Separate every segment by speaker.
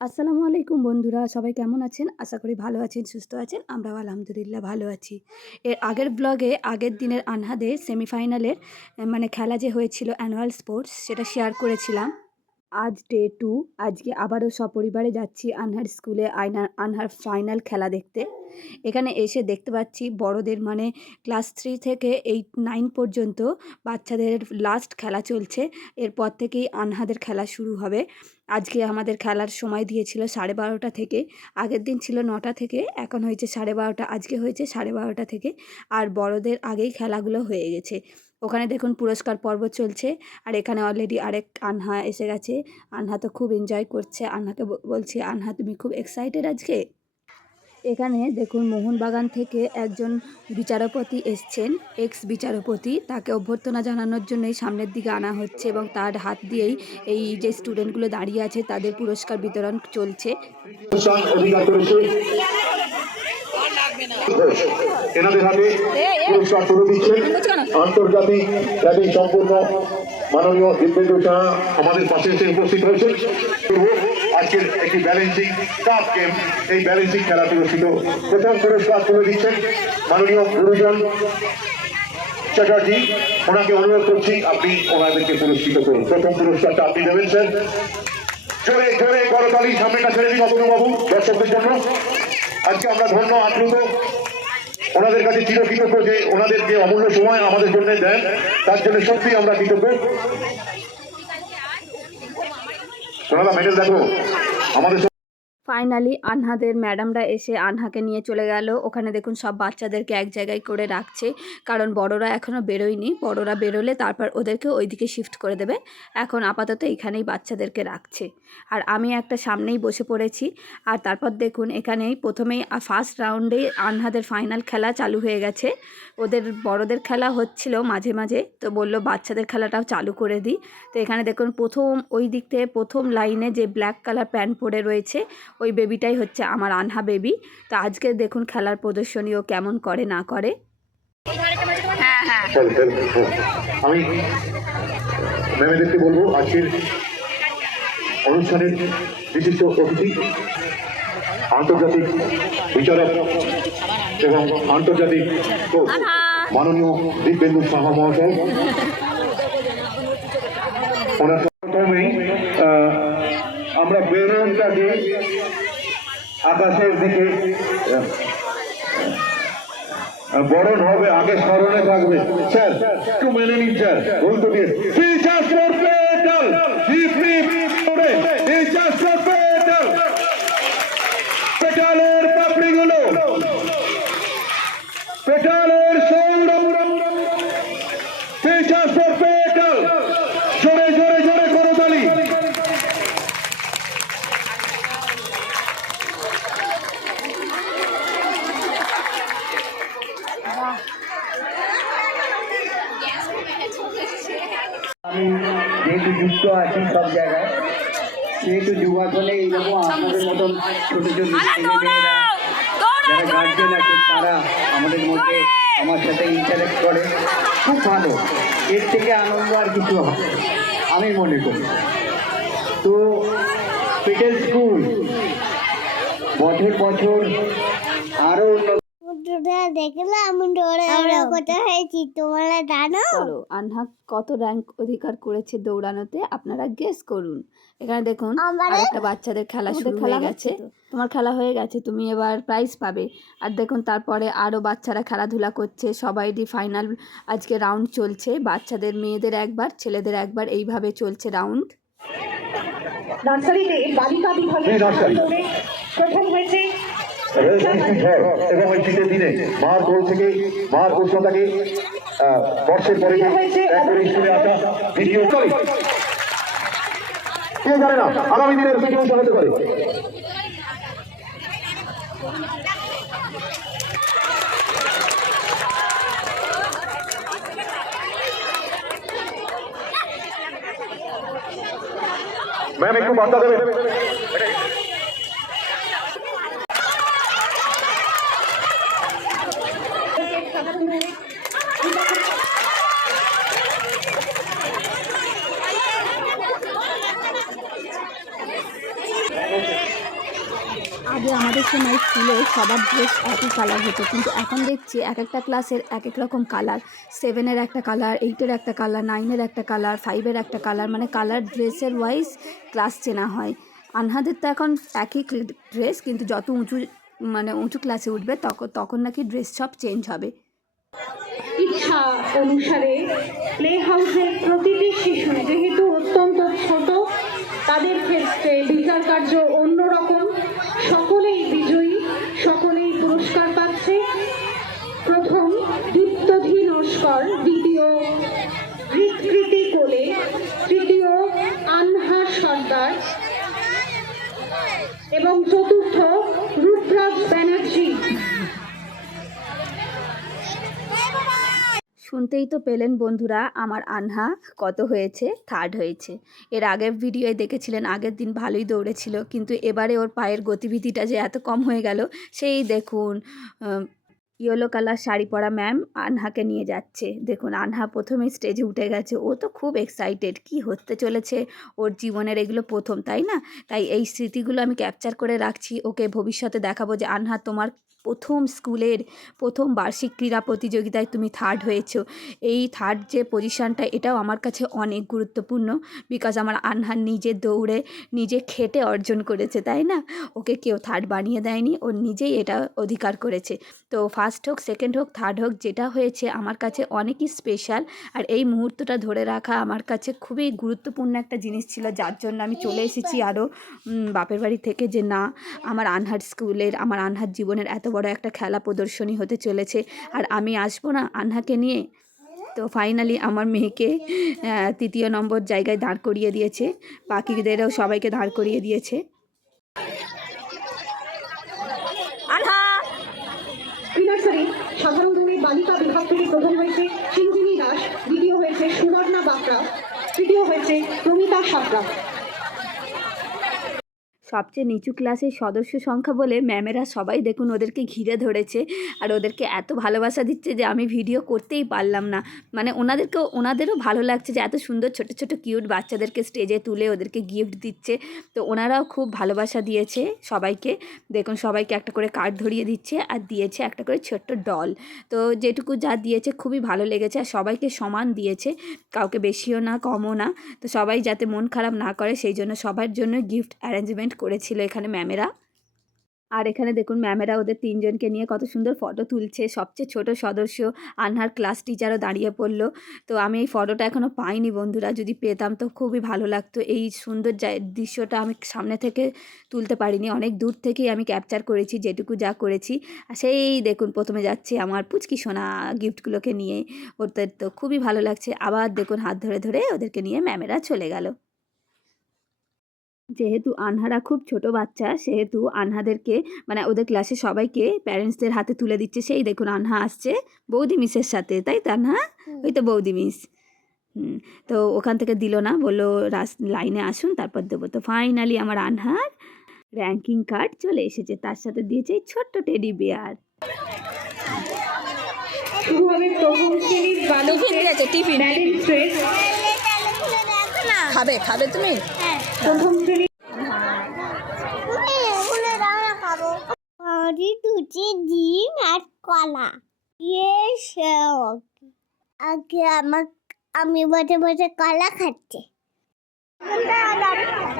Speaker 1: আসসালামু আলাইকুম বন্ধুরা, সবাই কেমন আছেন? আশা করি ভালো আছেন, সুস্থ আছেন, আমরাও আলহামদুলিল্লাহ ভালো আছি। এর আগের ব্লগে আগের দিনের আনহাদে সেমিফাইনালের মানে খেলা যে হয়েছিল অ্যানুয়াল স্পোর্টস সেটা শেয়ার করেছিলাম। আজ ডে টু আজকে আবারও সপরিবারে যাচ্ছি আনহার স্কুলে আয়না আনহার ফাইনাল খেলা দেখতে। এখানে এসে দেখতে পাচ্ছি বড়দের মানে ক্লাস থ্রি থেকে এইট নাইন পর্যন্ত বাচ্চাদের লাস্ট খেলা চলছে। এরপর থেকেই আনহাদের খেলা শুরু হবে। আজকে আমাদের খেলার সময় দিয়েছিল সাড়ে বারোটা থেকে। আগের দিন ছিল নটা থেকে, এখন হয়েছে সাড়ে বারোটা, আজকে হয়েছে সাড়ে বারোটা থেকে। আর বড়দের আগেই খেলাগুলো হয়ে গেছে। ওখানে দেখুন পুরস্কার পর্ব চলছে। আর এখানে অলরেডি আরেক আনহা এসে গেছে। আনহা তো খুব এনজয় করছে। আনহাকে বলছি, আনহা, তুমি খুব এক্সাইটেড আজকে? এখানে দেখুন মোহনবাগান থেকে একজন বিচারপতি এসছেন এক্স বিচারপতি তাকে অভ্যর্থনা জানানোর জন্যই সামনের দিকে আনা হচ্ছে এবং তার হাত দিয়েই এই যে স্টুডেন্টগুলো দাঁড়িয়ে আছে, তাদের পুরস্কার বিতরণ চলছে
Speaker 2: স্থান অধিকার করেছে ঘোষ। এনাদের হাতে পুরস্কার তুলে দিচ্ছেন। আন্তর্জাতিক খ্যাতি সম্পূর্ণ মাননীয় দিব্যেন্দু সাহা আমাদের পাশে এসে উপস্থিত হয়েছেন। আজকের একটি ব্যালেন্সিং কাপ গেম এই ব্যালেন্সিং খেলা পুরস্কৃত। প্রথম পুরস্কার তুলে দিচ্ছেন মাননীয় গুরুজন চ্যাটার্জি। ওনাকে অনুরোধ করছি আপনি ওনাদেরকে পুরস্কৃত করুন। প্রথম পুরস্কারটা আপনি দেবেন স্যার। জোরে জোরে করতালি সামনেটা ছেড়ে দিন অপনবাবু দর্শকদের জন্য। আজকে আমরা ধন্য আপ্লুত। ওনাদের কাছে চিরকৃতজ্ঞ যে ওনাদের যে অমূল্য সময় আমাদের জন্য দেন, তার জন্য সত্যি আমরা কৃতজ্ঞ। সোনাদা মেডেল দেখো। আমাদের
Speaker 1: ফাইনালি আনহাদের ম্যাডামরা এসে আনহাকে নিয়ে চলে গেল। ওখানে দেখুন সব বাচ্চাদেরকে এক জায়গায় করে রাখছে। কারণ বড়রা এখনও বেরোয়নি। বড়রা বেরোলে তারপর ওদেরকে ওইদিকে শিফট করে দেবে। এখন আপাতত এখানেই বাচ্চাদেরকে রাখছে। আর আমি একটা সামনেই বসে পড়েছি। আর তারপর দেখুন এখানেই প্রথমেই ফার্স্ট রাউন্ডেই আনহাদের ফাইনাল খেলা চালু হয়ে গেছে। ওদের বড়দের খেলা হচ্ছিল মাঝে মাঝে। তো বলল, বাচ্চাদের খেলাটাও চালু করে দিই। তো এখানে দেখুন প্রথম ওই দিক থেকে প্রথম লাইনে যে ব্ল্যাক কালার প্যান্ট পরে রয়েছে ওই বেবিটাই হচ্ছে আমার আনহা বেবি তো আজকে দেখুন খেলার প্রদর্শনীও কেমন করে না করে।
Speaker 2: চল, চল। আমি ম্যামেদেরকে বলব আজকের অনুষ্ঠানের বিশিষ্ট অতিথি আন্তর্জাতিক বিচারক এবং আন্তর্জাতিক মাননীয় দিব্যেন্দু সাহা মহাশয়। ওনার প্রথমেই আহ, আমরা আকাশের দিকে বরণ হবে, আগে স্মরণে থাকবে। স্যার, একটু মেনে নিন, স্যার, ভুল তো দিয়ে। পেটাল পাপড়িগুলো পেটালের সৌরভ টিচার্স ফর পেটাল জোরে জোরে জোরে করো তালি
Speaker 3: আমি যেহেতু যুক্ত আছি সব জায়গায় সেহেতু যুবাচলে এইরকম আপনাদের মতন ছোট ছোট যারা গার্জেন আছে তারা আমাদের মধ্যে আমার সাথে ইন্টারেক্ট করে। খুব ভালো। এর থেকে আনন্দ আর কিছু হবে আমি মনে করি। তো পেটেল স্কুল বছর বছর আরও উন্নত
Speaker 4: বন্ধুরা দেখলাম দৌড়ে আমরা কোথায় হয়েছি তোমরা জানো?
Speaker 1: চলো আনহা কত র্যাঙ্ক অধিকার করেছে দৌড়ানোতে আপনারা গেস করুন। এখানে দেখুন আরেকটা বাচ্চাদের খেলা শুরু হয়ে গেছে। তোমার খেলা হয়ে গেছে তুমি এবার প্রাইজ পাবে। আর দেখুন তারপরে আরও বাচ্চারা খেলাধুলা করছে সবাইরই ফাইনাল আজকে রাউন্ড চলছে। বাচ্চাদের মেয়েদের একবার ছেলেদের একবার এইভাবে চলছে রাউন্ড
Speaker 5: নার্সারিতে বালিকা বিভাগে। দৌড়ে প্রথম হয়েছে
Speaker 2: এবং ওই শীতের দিনে মার কোল থেকে মার উষ্ণতাকে বর্ষের পরে স্কুলে জানে না আগামী দিনের ভিডিও হতে পারে ম্যাম, একটু বার্তা দেবেন?
Speaker 1: আমাদের সময় স্কুলে সবার ড্রেস একই কালার হতো। কিন্তু এখন দেখছি এক একটা ক্লাসের এক এক রকম কালার সেভেনের একটা কালার এইটের একটা কালার নাইনের একটা কালার ফাইভের একটা কালার মানে কালার ড্রেসের ওয়াইজ ক্লাস চেনা হয়। আনহাদের তো এখন একই ড্রেস কিন্তু যত উঁচু মানে উঁচু ক্লাসে উঠবে তখন তখন নাকি ড্রেস সব চেঞ্জ হবে।
Speaker 5: ইচ্ছা অনুসারে প্লে হাউসের প্রতিটি শিশু, যেহেতু অত্যন্ত ছোট, তাদের ক্ষেত্রে বিচার কার্য অন্যরকম নস্কর দ্বিতীয় কোলে, তৃতীয় আনহা সর্দার, এবং চতুর্থ রুদ্রাজ ব্যানার্জি।
Speaker 1: শুনতেই তো পেলেন বন্ধুরা, আমার আনহা কত হয়েছে? থার্ড হয়েছে। এর আগের ভিডিওয়ে দেখেছিলেন, আগের দিন ভালোই দৌড়েছিল, কিন্তু এবারে ওর পায়ের গতিবিধিটা যে এত কম হয়ে গেল, সেই দেখুন ইয়েলো কালার শাড়ি পরা ম্যাম আনহাকে নিয়ে যাচ্ছে। দেখুন, আনহা প্রথমে স্টেজে উঠে গেছে। ও তো খুব এক্সাইটেড কি হতে চলেছে? ওর জীবনের এগুলো প্রথম, তাই না? তাই এই স্মৃতিগুলো আমি ক্যাপচার করে রাখছি। ওকে ভবিষ্যতে দেখাবো যে, আনহা তোমার প্রথম স্কুলের প্রথম বার্ষিক ক্রীড়া প্রতিযোগিতায় তুমি থার্ড হয়েছো। এই থার্ড যে পজিশানটা এটাও আমার কাছে অনেক গুরুত্বপূর্ণ বিকজ আমার আনহার নিজে দৌড়ে, নিজে খেটে অর্জন করেছে, তাই না? ওকে কেউ থার্ড বানিয়ে দেয়নি, ও নিজেই এটা অধিকার করেছে। তো ফার্স্ট হোক সেকেন্ড হোক থার্ড হোক, যেটা হয়েছে আমার কাছে অনেকই স্পেশাল আর এই মুহূর্তটা ধরে রাখা আমার কাছে খুবই গুরুত্বপূর্ণ একটা জিনিস ছিল, যার জন্য আমি চলে এসেছি আরও বাপের বাড়ি থেকে যে না, আমার আনহার স্কুলের, আমার আনহার জীবনের এত বড় একটা খেলা প্রদর্শনী হতে চলেছে। আর আমি আসব না আনহাকে নিয়ে? তো ফাইনালি আমার মেয়েকে তৃতীয় নম্বর জায়গায় দাঁড় করিয়ে দিয়েছে। বাকিদেরও সবাইকে দাঁড় করিয়ে দিয়েছে।
Speaker 5: সাধারণ বালিকা বিভাগ থেকে প্রথম হয়েছে সিঞ্জিনী দাস দ্বিতীয় হয়েছে সুবর্ণা বাকরা তৃতীয় হয়েছে প্রমিতা সাকরা
Speaker 1: সবচেয়ে নিচু ক্লাসের সদস্য সংখ্যা বলে ম্যামেরা সবাই দেখুন ওদেরকে ঘিরে ধরেছে। আর ওদেরকে এত ভালোবাসা দিচ্ছে যে আমি ভিডিও করতেই পারলাম না। মানে ওনাদেরকেও, ওনাদেরও ভালো লাগছে যে এত সুন্দর ছোট ছোট, কিউট বাচ্চাদেরকে স্টেজে তুলে ওদেরকে গিফট দিচ্ছে। তো ওনারাও খুব ভালোবাসা দিয়েছে সবাইকে। দেখুন সবাইকে একটা করে কার্ড ধরিয়ে দিচ্ছে আর দিয়েছে একটা করে ছোট্ট ডল। তো যেটুকু যা দিয়েছে খুবই ভালো লেগেছে আর সবাইকে সমান দিয়েছে। কাউকে বেশিও না, কমও না। তো সবাই যাতে মন খারাপ না করে সেই জন্য সবার জন্য গিফট অ্যারেঞ্জমেন্ট করেছিল এখানে ম্যামেরা। আর এখানে দেখুন ম্যামেরা ওদের তিনজনকে নিয়ে কত সুন্দর ফটো তুলছে। সবচেয়ে ছোট সদস্য আনহার ক্লাস টিচারও দাঁড়িয়ে পড়ল। তো আমি এই ফটোটা এখনও পাইনি বন্ধুরা, যদি পেতাম তো খুবই ভালো লাগতো। এই সুন্দর দৃশ্যটা আমি সামনে থেকে তুলতে পারিনি। অনেক দূর থেকেই আমি ক্যাপচার করেছি, যেটুকু যা করেছি। আর সেই দেখুন প্রথমে যাচ্ছে আমার পুচকি সোনা গিফটগুলোকে নিয়ে। ওদের তো খুবই ভালো লাগছে। আবার দেখুন হাত ধরে ধরে ওদেরকে নিয়ে ম্যামেরা চলে গেল। যেহেতু আনহারা খুব ছোট বাচ্চা সেহেতু আনহাদেরকে মানে ওদের ক্লাসে সবাইকে প্যারেন্টসদের হাতে তুলে দিচ্ছে সেই দেখুন আনহা আসছে বৌদি মিসের সাথে তাই তো আনহা? ওই তো বৌদি মিস হুম তো ওখান থেকে দিল না বলল রাস লাইনে আসুন তারপর দেবো। তো ফাইনালি আমার আনহার র্যাঙ্কিং কার্ড চলে এসেছে তার সাথে দিয়েছে এই ছোট্ট টেডি বেয়ার
Speaker 5: শুরু হবে প্রথম শ্রেণির বালকদের ব্যালেন্স রেস
Speaker 1: খাবে খাবে তুমি?
Speaker 5: প্রথম
Speaker 4: দুটি ডিম আর কলা। ইয়ে আগে আমার আমি বসে বসে কলা খাচ্ছি।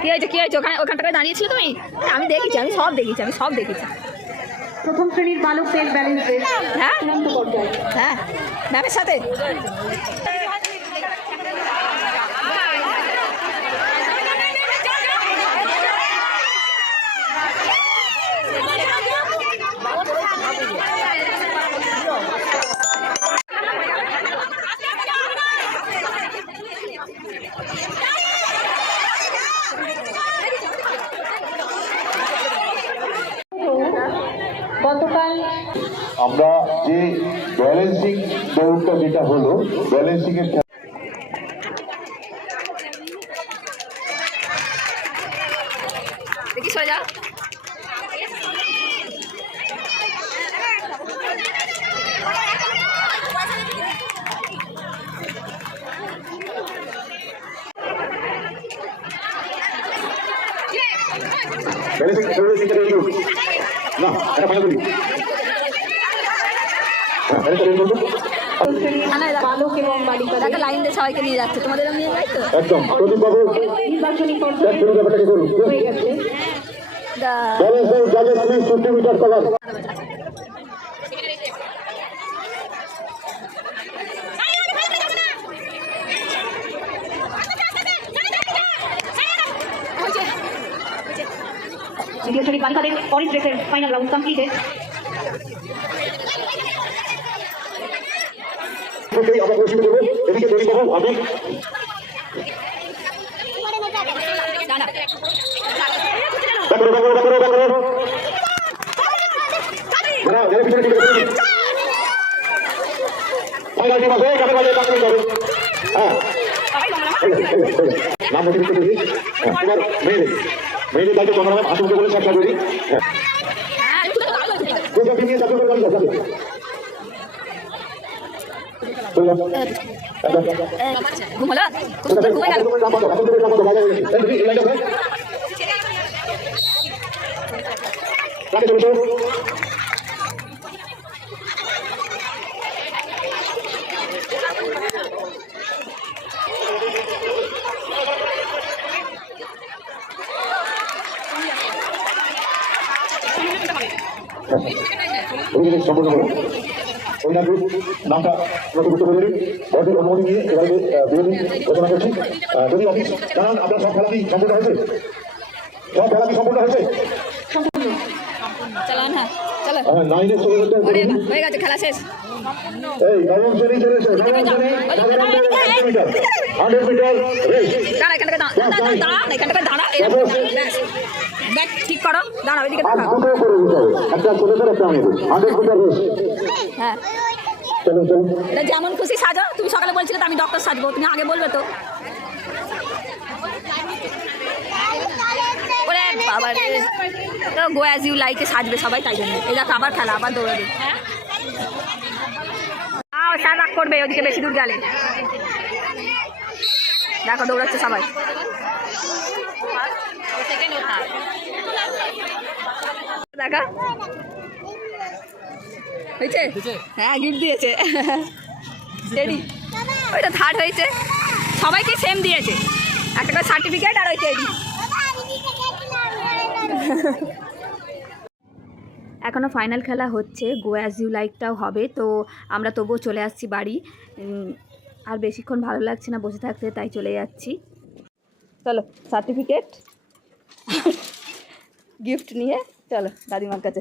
Speaker 1: কি হয়েছে কি হয়েছে? ওখানে ওখানটায় দাঁড়িয়েছিল তুমি? আমি দেখেছি আমি সব দেখেছি আমি সব দেখেছি।
Speaker 5: প্রথম শ্রেণির বালকদের ব্যালেন্স
Speaker 1: হ্যাঁ। হ্যাঁ। ম্যামের সাথে?
Speaker 2: আমরা যে ব্যালেন্সিং দৌড়টা যেটা হলো ব্যালেন্সিং এর
Speaker 1: দেখি সরে যা।
Speaker 2: ব্যালেন্স ব্যালেন্স থেকে এই করুন না এটা ফাইনাল করি হ্যাঁ ব্যালেন্স রেডি করুন
Speaker 5: বালক এবং বালিকা
Speaker 6: দেখো লাইন দিয়ে সবাইকে নিয়ে যাচ্ছে। তোমাদের নিয়ে যাই তো?
Speaker 2: একদম। প্রদীপ বাবু
Speaker 5: নির্বাচনী হয়ে গেছে। বালিকাদের পরের রেসের ফাইনাল রাউন্ড কমপ্লিটেড
Speaker 2: থেকেই আমরা পরিস্থিতি দেবো এদিকে প্রদীপ বাবু আপনি দেখো দেখো দেখো দেখো নাম করি মেয়েদের মেয়েদের দায়িত্ব চন্দ্রনাথ আসুনকে বলে সব করি। হ্যাঁ দুটো টিম নিয়ে চাকরি করে বাড়ি যাবে চললাম
Speaker 6: ঘুম হলো ঘুমে গেল
Speaker 2: নামটা নথিভুক্ত করে দিন বডির অনুমতি নিয়ে এবারে বিরোধী ঘোষণা করছি। যদি অফিস জানান আপনার সব খেলা কি সম্পূর্ণ হয়েছে? সব খেলা কি সম্পূর্ণ। হয়েছে
Speaker 6: হ্যাঁ
Speaker 2: হ্যাঁ
Speaker 6: হয়ে হয়ে খেলা শেষ।
Speaker 2: এই নবম শ্রেণি চলেছে নবম শ্রেণি মিটার। Hundred metre.
Speaker 6: দাঁড়া এখান থেকে দাঁড়া দাঁড়া দাঁড়া এখান থেকে দাঁড়া ব্যাগ ঠিক করো দাঁড়াও এদিকে দাঁড়াও
Speaker 2: করে একটা ছেলেদের হান্ড্রেড মিটার
Speaker 6: হ্যাঁ। যেমন খুশি সাজো, তুমি সকালে বলছিলে আমি ডক্টর সাজবো, তুমি আগে বলবে তো। গো অ্যাজ ইউ সাজবে সবাই, তাই জন্য। এই দেখো আবার খেলা, আবার করবে, ওদিকে বেশি দূর গেলে। দেখো দৌড়াচ্ছে সবাই। দেখা। হয়েছে? হ্যাঁ গিফট দিয়েছে। টেডি ওইটা থার্ড হয়েছে। সবাইকে সেম দিয়েছে। একটা করে সার্টিফিকেট আর ওই টেডি এখনও ফাইনাল খেলা হচ্ছে। গো অ্যাজ ইউ লাইকটাও হবে। তো আমরা তবুও চলে আসছি বাড়ি। আর বেশিক্ষণ ভালো লাগছে না বসে থাকতে তাই চলে যাচ্ছি। চলো সার্টিফিকেট গিফট নিয়ে চলো দাদিমার কাছে।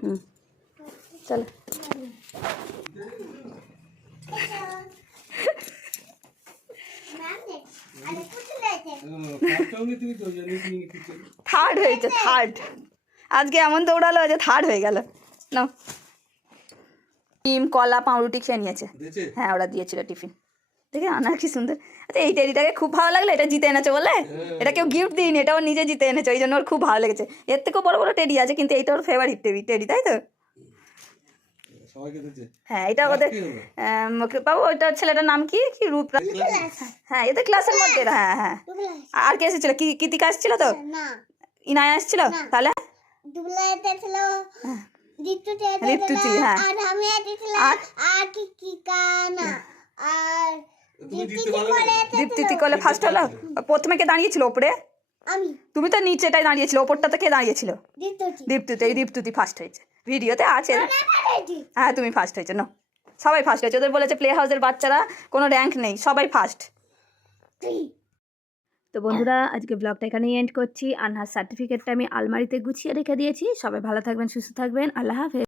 Speaker 6: হুম চলো। থার্ড হয়েছে থার্ড আজকে এমন দৌড়ালো যে থার্ড হয়ে গেল। না ডিম কলা পাউরুটি খেয়ে নিয়েছে। হ্যাঁ ওরা দিয়েছিল টিফিন। দেখে আনার কি সুন্দর। আচ্ছা এই টেডিটাকে খুব ভালো লাগল এটা জিতে এনেছে বলে? এটা কেউ গিফট দিইনি এটা ওর নিজে জিতে এনেছে ওই জন্য ওর খুব ভালো লেগেছে। এর থেকেও বড় বড় টেডি আছে কিন্তু এইটা ওর ফেভারিট টেডি টেডি তাই তো? হ্যাঁ এটা ওদের আম, বাবু ওইটা ছেলেটার নাম কি? কি রূপরা? হ্যাঁ এদের ক্লাসের মধ্যে হ্যাঁ হ্যাঁ। আর কে এসেছিল? কি কৃতিকা এসেছিল তো?
Speaker 4: না।
Speaker 6: ইনায়া এসেছিল? তাহলে?
Speaker 4: ছিল ঋতুতে
Speaker 6: হ্যাঁ।
Speaker 4: আর আমি এসেছিলাম
Speaker 6: আর-
Speaker 4: আর কি কি দীপ্তি
Speaker 6: করলে ফার্স্ট হলো। প্রথমে কে দাঁড়িয়েছিল ওপরে? তুমি তো নিচেটাই দাঁড়িয়েছিল ওপরটাতে কে দাঁড়িয়েছিল?
Speaker 4: দীপ্তি
Speaker 6: দীপ্তুতি এই দীপ্তুতি ফার্স্ট হয়েছে। ভিডিওতে আছে। হ্যাঁ তুমি ফার্স্ট হয়েছে নো সবাই ফার্স্ট হয়েছে। ওদের বলেছে প্লে হাউসের বাচ্চারা কোনো র্যাঙ্ক নেই। সবাই ফার্স্ট তো বন্ধুরা আজকে ব্লগটা এখানেই এন্ড করছি। আনহার সার্টিফিকেটটা আমি আলমারিতে গুছিয়ে রেখে দিয়েছি। সবাই ভালো থাকবেন সুস্থ থাকবেন। আল্লাহ হাফেজ।